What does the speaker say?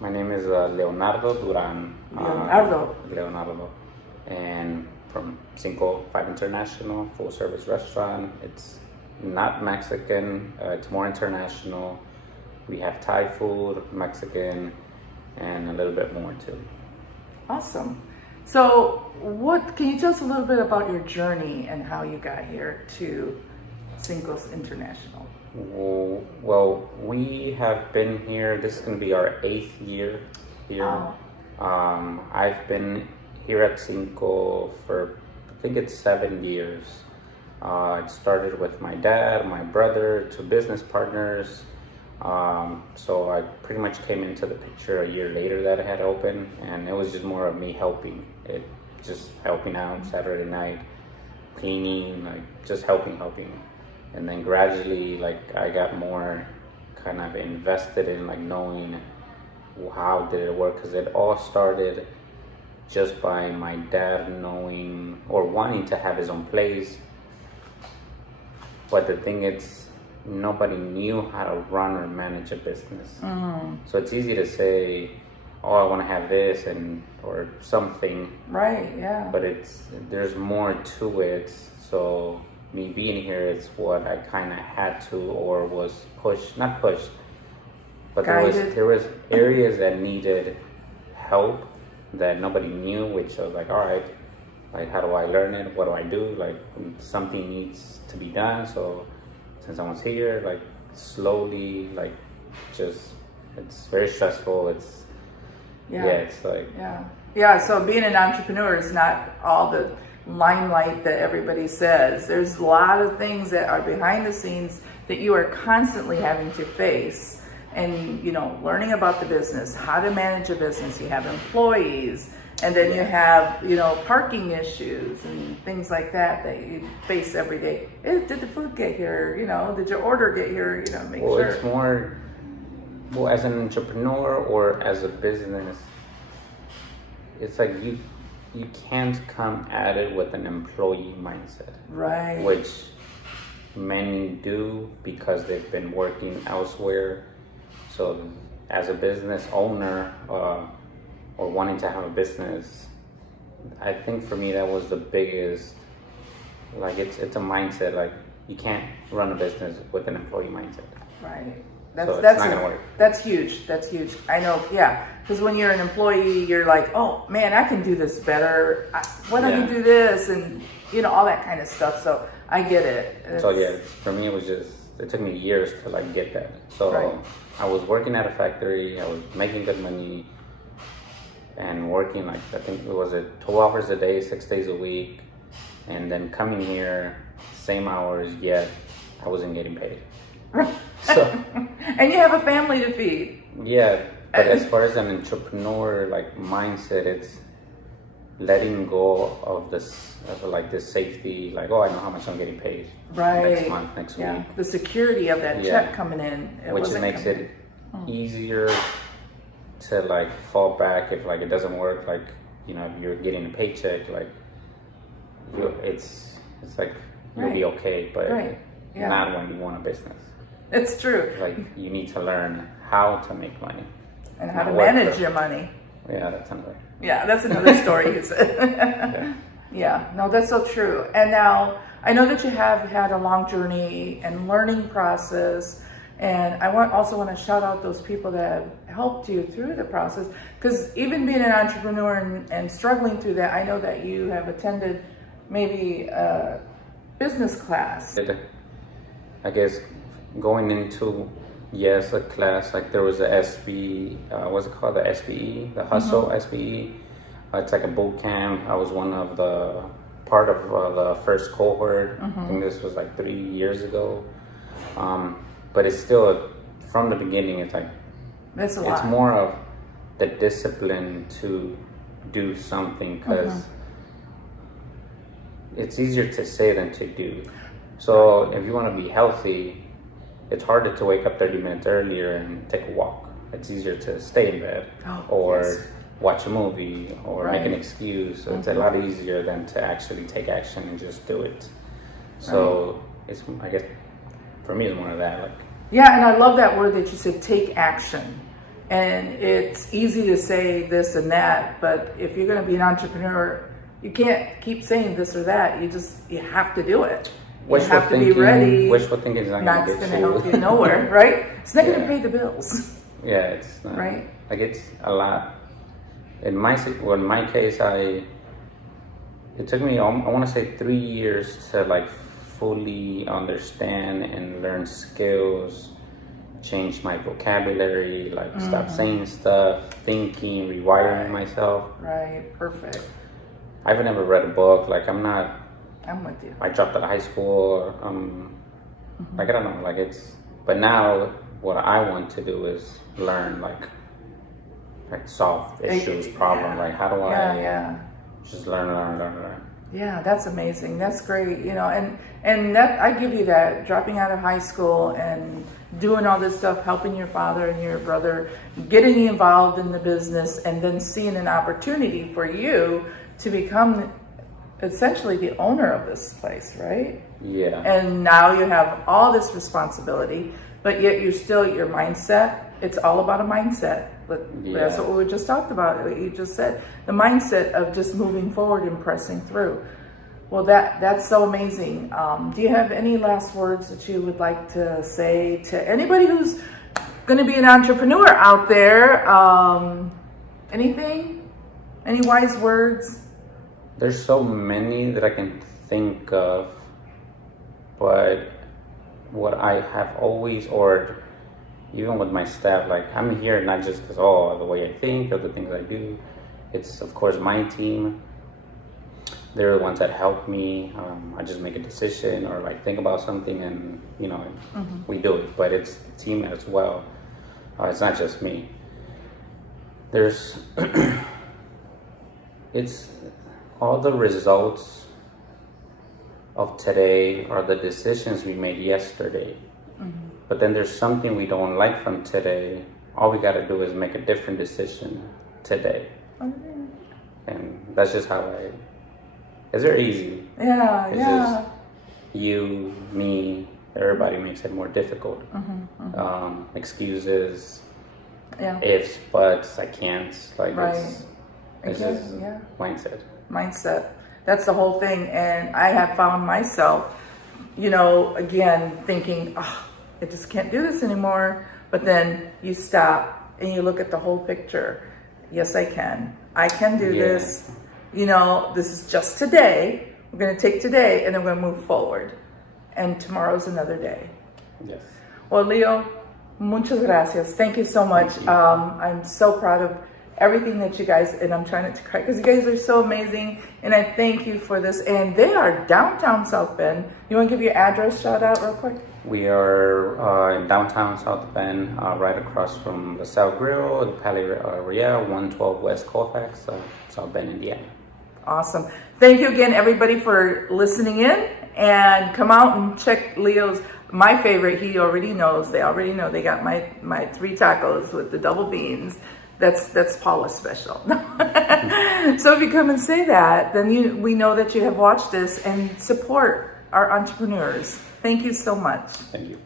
My name is Leonardo Duran. Leonardo. And from Cinco, 5 International, full service restaurant. It's not Mexican, it's more international. We have Thai food, Mexican, and a little bit more too. Awesome. So can you tell us a little bit about your journey and how you got here to Cinco's International? Well, we have been here, this is going to be our 8th year here. Oh. I've been here at Cinco for, I think it's 7 years. It started with my dad, my brother, 2 business partners. So I pretty much came into the picture a year later that it had opened, and it was just more of me helping. Just helping out Saturday night, cleaning, like just helping. And then gradually, like I got more kind of invested in like knowing how did it work, because it all started just by my dad knowing or wanting to have his own place. But the thing is, nobody knew how to run or manage a business. So it's easy to say, oh, I want to have this or something. Right, yeah. But there's more to it. So me being here, it's what I kind of had to, or was not pushed, but there was areas that needed help that nobody knew, which I was like, all right, like how do I learn it? What do I do? Like something needs to be done. So since I was here, like slowly, like just, it's very stressful. It's like. Yeah, so being an entrepreneur is not all the limelight that everybody says. There's a lot of things that are behind the scenes that you are constantly having to face, and learning about the business, how to manage a business. You have employees, and then you have parking issues and things like that you face every day. Did the food get here? Did your order get here? Make sure. It's more, as an entrepreneur or as a business, it's like you can't come at it with an employee mindset. Right. Which many do because they've been working elsewhere. So as a business owner or wanting to have a business, I think for me that was the biggest, like it's a mindset. Like you can't run a business with an employee mindset. Right. That's not gonna work. That's huge. I know, yeah. Because when you're an employee, you're like, oh man, I can do this better. Why don't you do this? And all that kind of stuff. So I get it. So yeah, for me it took me years to like get that. So I was working at a factory, I was making good money and working like, I think it was 12 hours a day, 6 days a week. And then coming here, same hours, yet I wasn't getting paid. So, and you have a family to feed. Yeah, but as far as an entrepreneur like mindset, it's letting go of this safety, like, oh, I know how much I'm getting paid next month, next week. The security of that check coming in, which makes it easier to like fall back if like it doesn't work. Like if you're getting a paycheck, like it's like you'll be okay, but not when you want a business. It's true. Like you need to learn how to make money and how to manage your money. Yeah, that's another. Yeah, that's another story. You said. Yeah, no, that's so true. And now I know that you have had a long journey and learning process, and I also want to shout out those people that have helped you through the process. Because even being an entrepreneur and struggling through that, I know that you have attended maybe a business class. I guess going into a class, like there was a SB, what's it called, the SBE, the Hustle SBE. It's like a boot camp. I was part of the first cohort. I think this was like 3 years ago. But it's still, from the beginning, it's like, that's a lot. It's more of the discipline to do something, because it's easier to say than to do. So if you want to be healthy, it's harder to wake up 30 minutes earlier and take a walk. It's easier to stay in bed or watch a movie or make an excuse. So it's a lot easier than to actually take action and just do it. So it's, I guess, for me, it's more of that. Like, yeah, and I love that word that you said, take action. And it's easy to say this and that, but if you're going to be an entrepreneur, you can't keep saying this or that. You have to do it. You have to be ready. Wishful thinking is not going going to to help you nowhere, right? It's not going to Yeah. pay the bills. Yeah, it's not. Right. Like it's a lot. In my case, it took me, I want to say 3 years to like fully understand and learn skills, change my vocabulary, like stop saying stuff, thinking, rewiring myself. Right, perfect. I've never read a book. Like I'm with you. I dropped out of high school. Like I don't know. Like but now what I want to do is learn like solve issues, problem. Like how do I just learn. Yeah, that's amazing. That's great. And that I give you that, dropping out of high school and doing all this stuff, helping your father and your brother, getting involved in the business, and then seeing an opportunity for you to become essentially the owner of this place, right? Yeah. And now you have all this responsibility, but yet your mindset, it's all about a mindset. That's what we just talked about. What you just said, the mindset of just moving forward and pressing through. Well, that's so amazing. Do you have any last words that you would like to say to anybody who's going to be an entrepreneur out there? Anything? Any wise words? There's so many that I can think of, but what I have always ordered, even with my staff, like I'm here not just because the way I think or the things I do. It's of course my team. They're the ones that help me. I just make a decision or like think about something and we do it. But it's the team as well. It's not just me. There's it's all the results of today are the decisions we made yesterday. But then there's something we don't like from today. All we got to do is make a different decision today. And that's just how it's very easy. Yeah, Just you, me, everybody makes it more difficult. Excuses, ifs, buts, I can't. Like it's just mindset. That's the whole thing. And I have found myself, again, thinking, I just can't do this anymore. But then you stop and you look at the whole picture. Yes, I can. I can do this. This is just today. We're going to take today and then we're going to move forward. And tomorrow's another day. Yes. Well, Leo, muchas gracias. Thank you so much. I'm so proud of everything that you guys, and I'm trying not to cry because you guys are so amazing. And I thank you for this. And they are downtown South Bend. You want to give your address shout out real quick? We are in downtown South Bend, right across from the South Grill, the Palais Royale, 112 West Colfax, South Bend, Indiana. Awesome. Thank you again, everybody, for listening in. And come out and check Leo's, my favorite, he already knows. They already know. They got my 3 tacos with the double beans. That's Paula's special. So if you come and say that, then we know that you have watched this and support our entrepreneurs. Thank you so much. Thank you.